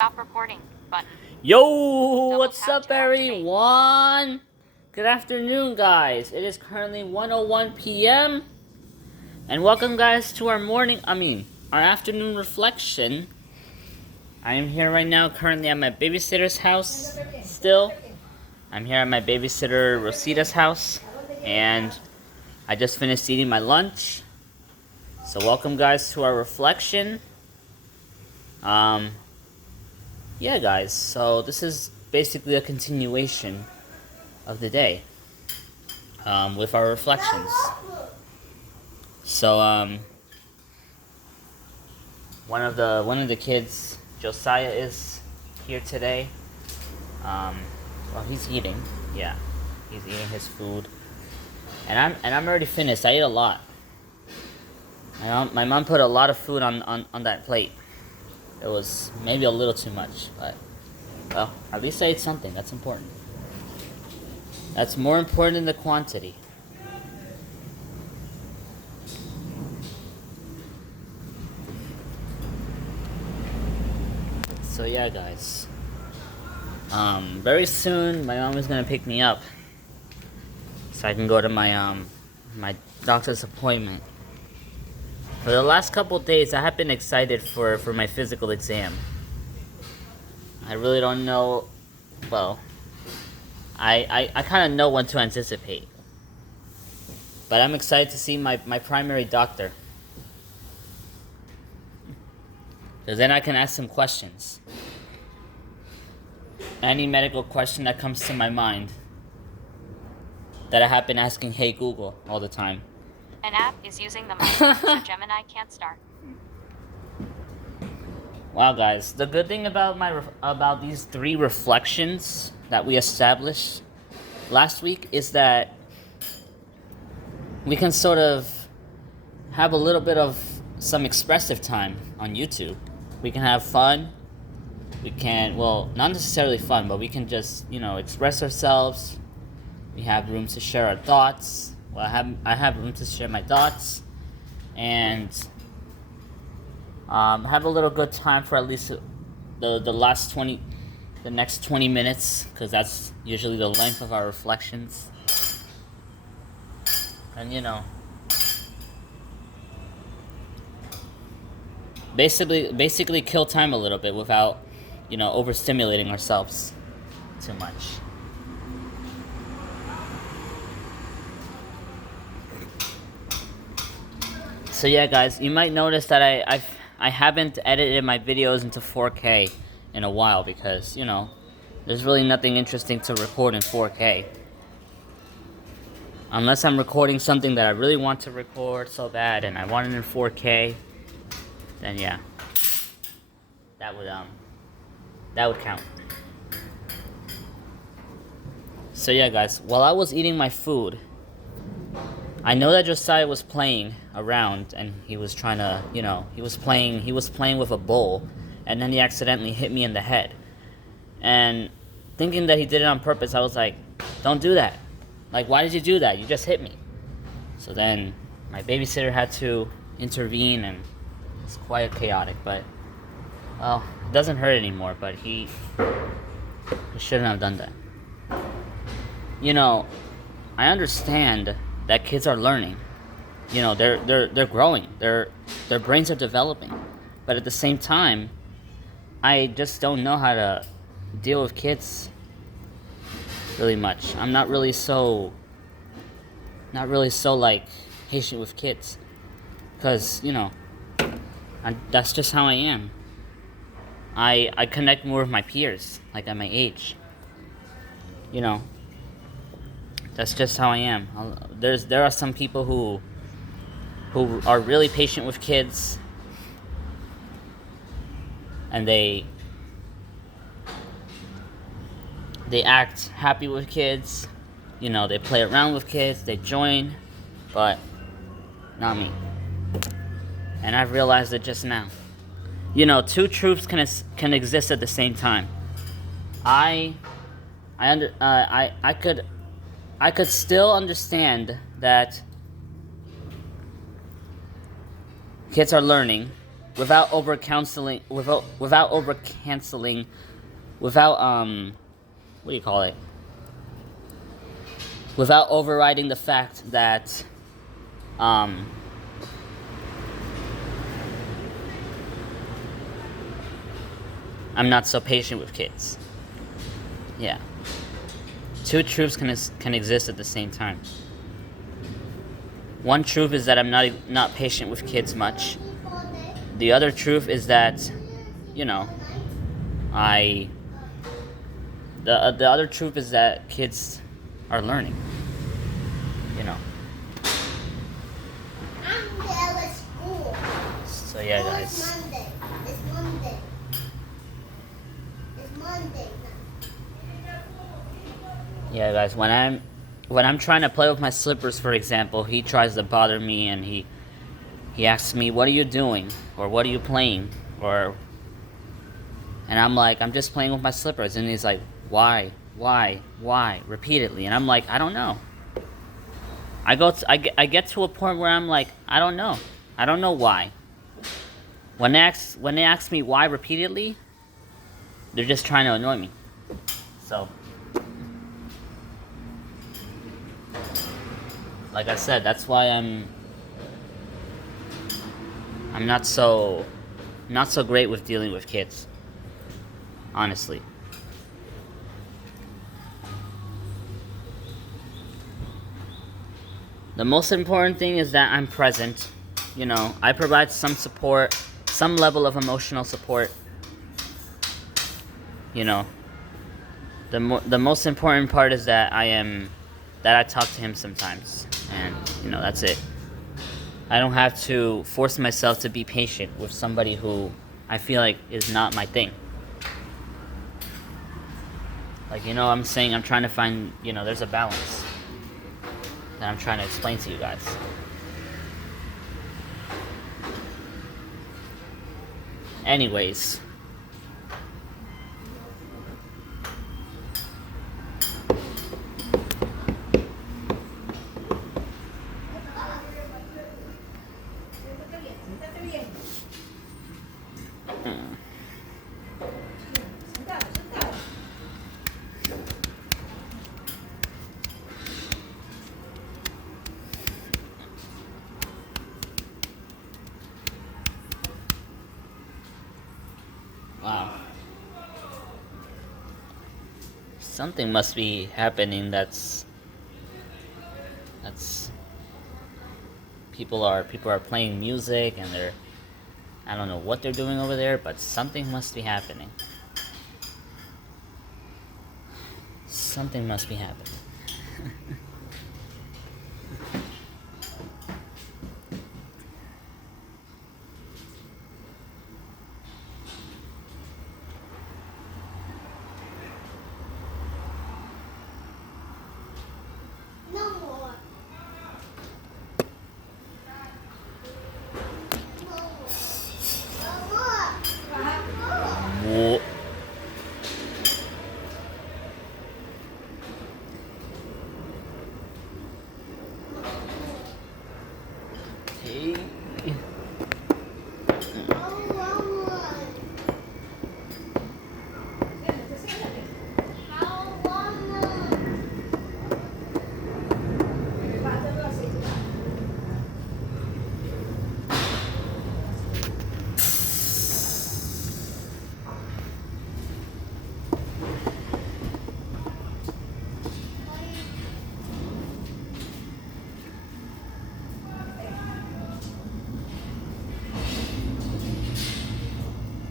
Stop recording button. Yo, what's tap up to activate. everyone? Good afternoon, guys. It is currently 1:01 p.m. and welcome guys to our afternoon reflection. I am here right now currently at my babysitter's house still. I'm here at my babysitter Rosita's house and I just finished eating my lunch. So welcome guys to our reflection. Yeah, guys, so this is basically a continuation of the day with our reflections. So, one of the kids, Josiah, is here today. Well, he's eating. Yeah, he's eating his food, and I'm already finished. I ate a lot. My mom put a lot of food on that plate. It was maybe a little too much, but well, at least I ate something. That's important. That's more important than the quantity. So yeah, guys. Very soon my mom is gonna pick me up, so I can go to my doctor's appointment. For the last couple days, I have been excited for my physical exam. I really don't know. Well, I kind of know when to anticipate, but I'm excited to see my primary doctor, because then I can ask him questions. Any medical question that comes to my mind that I have been asking Hey Google all the time. An app is using the mic, so Gemini can't start. Wow, guys, the good thing about about these 3 reflections that we established last week is that we can sort of have a little bit of some expressive time on YouTube. We can have fun. We can, well, not necessarily fun, but we can just, express ourselves. We have room to share our thoughts. Well, I have room to share my thoughts, and have a little good time for at least the next 20 minutes, because that's usually the length of our reflections. And basically kill time a little bit without, overstimulating ourselves too much. So yeah, guys, you might notice that I haven't edited my videos into 4K in a while, because there's really nothing interesting to record in 4K. Unless I'm recording something that I really want to record so bad and I want it in 4K, then yeah, that would count. So yeah, guys, while I was eating my food, I know that Josiah was playing around, and he was trying to, he was playing with a bowl, and then he accidentally hit me in the head. And thinking that he did it on purpose, I was like, don't do that. Like, why did you do that? You just hit me. So then my babysitter had to intervene, and it's quite chaotic, but, well, it doesn't hurt anymore, but he shouldn't have done that. I understand that kids are learning. They're growing. Their brains are developing. But at the same time, I just don't know how to deal with kids really much. I'm not really so like patient with kids, because that's just how I am. I connect more with my peers, like at my age. That's just how I am. There are some people who are really patient with kids, and they act happy with kids. They play around with kids, they join, but not me. And I've realized it just now. Two truths can exist at the same time. I could still understand that kids are learning, without over counseling, without over canceling, without what do you call it? Without overriding the fact that I'm not so patient with kids. Yeah. Two truths can exist at the same time. One truth is that I'm not patient with kids much. The other truth is that, you know, the other truth is that kids are learning. You know. I'm there at school. So yeah, guys. It's Monday. It's Monday. It's Monday now. Yeah, guys. When I'm trying to play with my slippers, for example, he tries to bother me and he asks me, "What are you doing?" or "What are you playing?" And I'm like, "I'm just playing with my slippers." And he's like, "Why? Why?" repeatedly. And I'm like, "I don't know." I get to a point where I'm like, "I don't know. I don't know why." When they ask me why repeatedly, they're just trying to annoy me. So, like I said, that's why I'm not so great with dealing with kids. Honestly. The most important thing is that I'm present. You know, I provide some support, some level of emotional support. You know, the most important part is that I talk to him sometimes, and you know, that's it. I don't have to force myself to be patient with somebody who I feel like is not my thing. Like, you know, I'm saying I'm trying to find, you know, there's a balance that I'm trying to explain to you guys. Anyways. Wow. Something must be happening that's people are playing music and I don't know what they're doing over there, but something must be happening. Something must be happening. No more. No more. Whoa. Hey.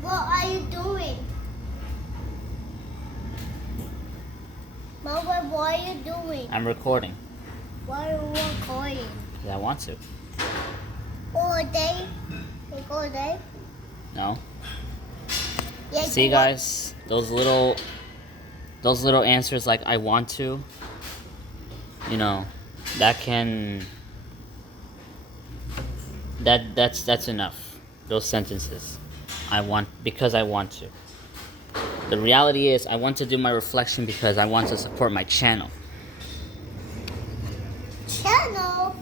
What are you doing? Mama, what are you doing? I'm recording. Why are you recording? 'Cause I want to. All day? Like all day? No. Yeah, See, you guys, those little answers like "I want to," you know, that's enough. Those sentences. Because I want to. The reality is, I want to do my reflection because I want to support my channel. Channel?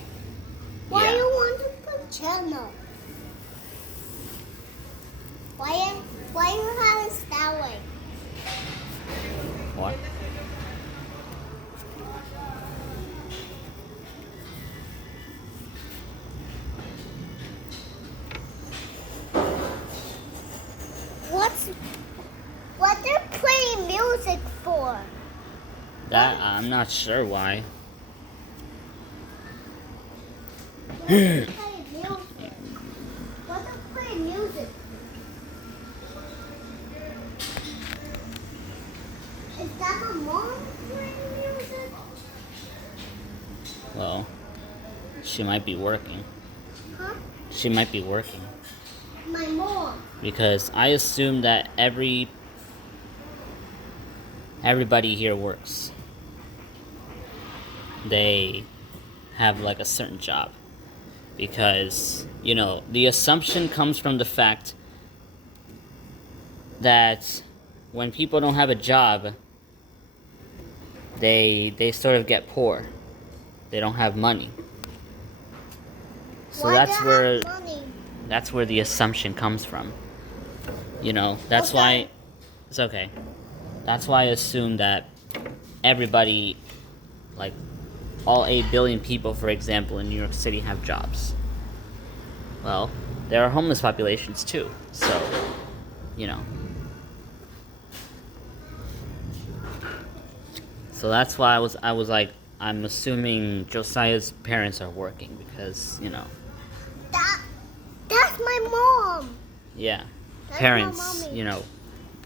Why Yeah. you want to put channel? What? What they're playing music for? That I'm not sure why. What they're playing music? What they're playing music? Is that my mom playing music? Well, she might be working. Huh? She might be working. My mom. Because I assume that everybody here works. They have like a certain job. Because, you know, the assumption comes from the fact that when people don't have a job, they sort of get poor. They don't have money. So Why that's do I where have money? that's where the assumption comes from. You know, that's Okay. why it's okay. That's why I assume that everybody, like all 8 billion people, for example, in New York City have jobs. Well, there are homeless populations too, so, you know. So that's why I was like, I'm assuming Josiah's parents are working because, you know, That's my mom. yeah, That's parents, my mommy. you know,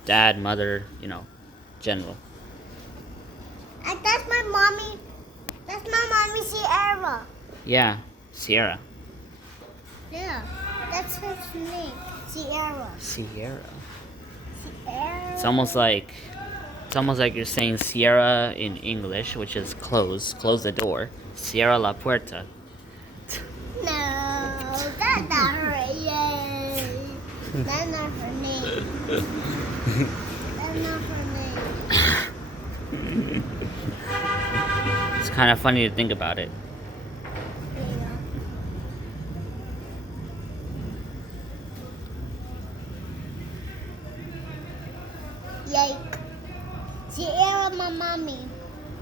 dad, mother, you know, general. And that's my mommy. That's my mommy, Sierra. Yeah, Sierra. Yeah, that's her name, Sierra. Sierra. Sierra. It's almost like you're saying Sierra in English, which is close the door. Cierra la puerta. No, that's not her name. That's not her name. That's not her name. It's kind of funny to think about it. Yike. Sierra, my mommy.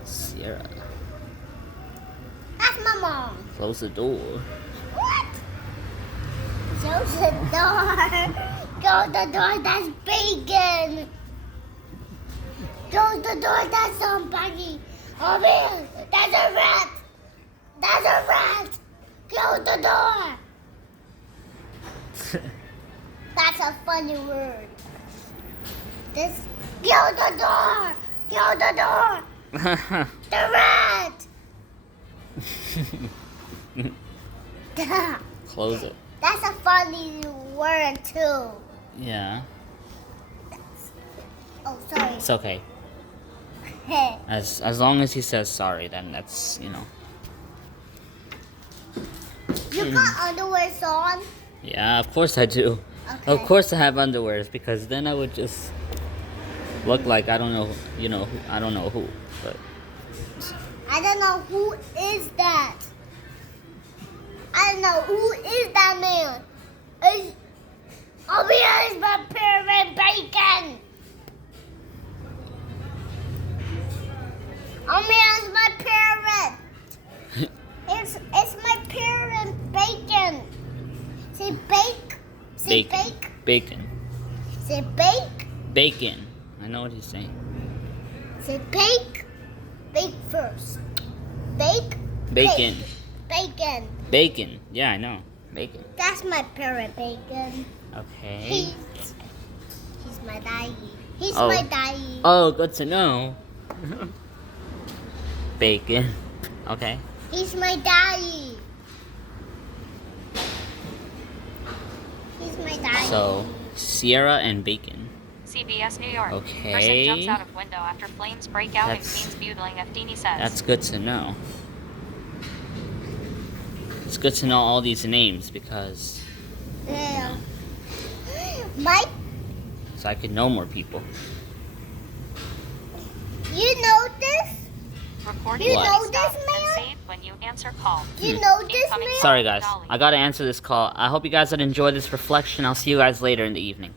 Sierra. That's my mom. Close the door. What? Close the door. Close the door, that's bacon. Close the door, that's somebody. Oh man, that's a rat. That's a rat. Close the door. That's a funny word. This. Close the door. Close the door. The rat. Close it. That's a funny word too. Yeah. Oh, sorry. It's okay. Hey. As long as he says sorry, then that's, you know. You got underwear on? Yeah, of course I do. Okay. Of course I have underwears because then I would just look like I don't know, you know, I don't know who, but I don't know who is that. I don't know who is that man. Is over here is my pyramid bacon. Over here is my pyramid. It's my pyramid bacon. Say bake. Say bake. Bacon. Say bake. Bacon. I know what he's saying. Say bake. Bake first. Bake. Bacon. Bake. Bacon. Bacon. Yeah, I know. Bacon. That's my parrot bacon. Okay. He's my daddy. He's Oh. my daddy. Oh, good to know. Bacon. Okay. He's my daddy. He's my daddy. So, Sierra and Bacon. CBS New York. Okay. Person jumps out of window after flames break out and That's- scenes bugling, Afdini says. That's good to know. It's good to know all these names because Yeah. Mike, so I could know more people. you know this? Recording You What? know stop this and man? save when you answer call. You know this Incoming man? Sorry guys, I gotta answer this call. I hope you guys had enjoyed this reflection. I'll see you guys later in the evening.